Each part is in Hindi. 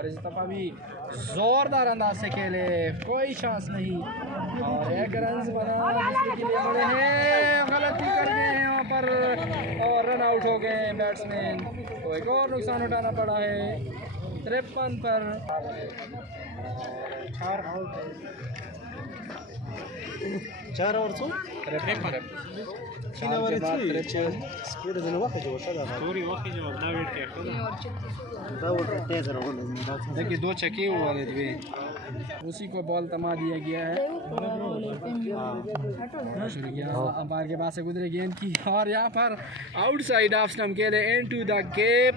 और इस दफ़ा भी ज़ोरदार अंदाज से खेले, कोई चांस नहीं। और एक रन बना दूसरे के लिए बड़े हैं, गलती कर गए हैं वहाँ पर और रन आउट हो गए हैं बैट्समैन। तो एक और नुकसान उठाना पड़ा है 53 पर। 4 और 100 देखिए 2 छक्के वाले थे, उसी को बॉल थमा दिया गया है। अंपायर के पास से गुजरे गेंद की और यहाँ पर आउटसाइड ऑफ स्टंप खेले इनटू द गैप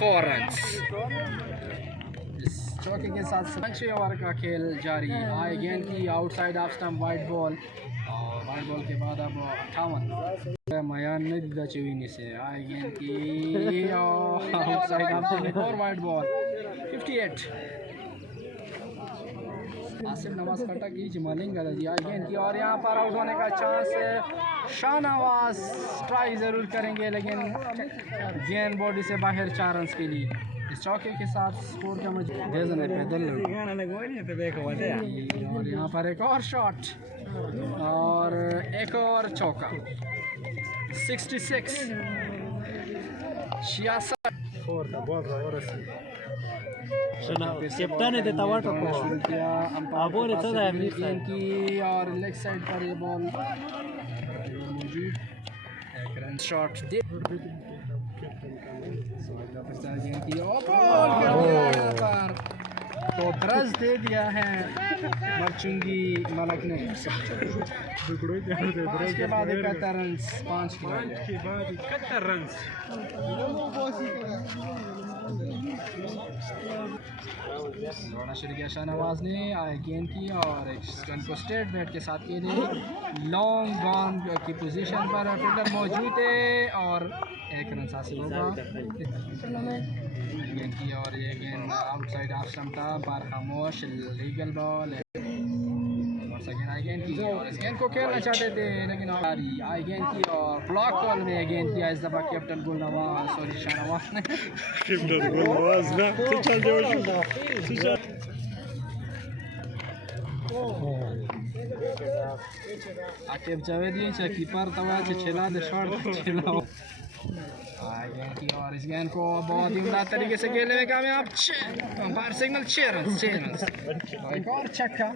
4 रन्स। चौके के साथ 6 ओवर का खेल जारी। आए गेंद की outside off stump wide ball, और वाइड बॉल के बाद अब 58 मयान नहीं दिखा चुनी से। आए गेंद की आउटसाइड ऑफ स्टंप और वाइड बॉल 58। आसिफ नवाज खट्टा की जमालिंग गलती। आए गेंद की और यहाँ पर आउट होने का चांस है। शाहनवाज ट्राई ज़रूर करेंगे लेकिन गेंद बॉडी से बाहर 4 रन के लिए। इस चौके के साथ स्कोर का पैदल और यहाँ पर एक और शॉट और एक और चौका। 66 की और लेग साइड पर ये बॉल मौजूद। एक रन शॉट दे तो त्रस दे दिया है मरचुंगी मलक ने। उसके बाद 71 रन 5 के बाद 71 रन दौड़ना शुरू किया शाहनवाज ने। आए गेंद की और एक रन को स्ट्रेट बैट के साथ खेले। लॉन्ग बॉल की पोजीशन पर फील्डर मौजूद है और एक रन हासिल होगा। गेंद की और ये गेंद आउटसाइड ऑफ स्टंप था पर खामोश लीगल बॉल है। आई गेंद की और इस गेंद को खेलना चाहते थे लेकिन आई गेंद की और ब्लॉक बॉल में गेंद किया इस दफा कैप्टन गुलनवाज शाहनवाज ने। आकिब जावेदी कीपर तवा छिला दे शॉट छिला। आई गेंद की और इस गेंद को बहुत ही उम्दा तरीके से खेलने में कामयाब। Umpire signal 6 run. एक और छक्का।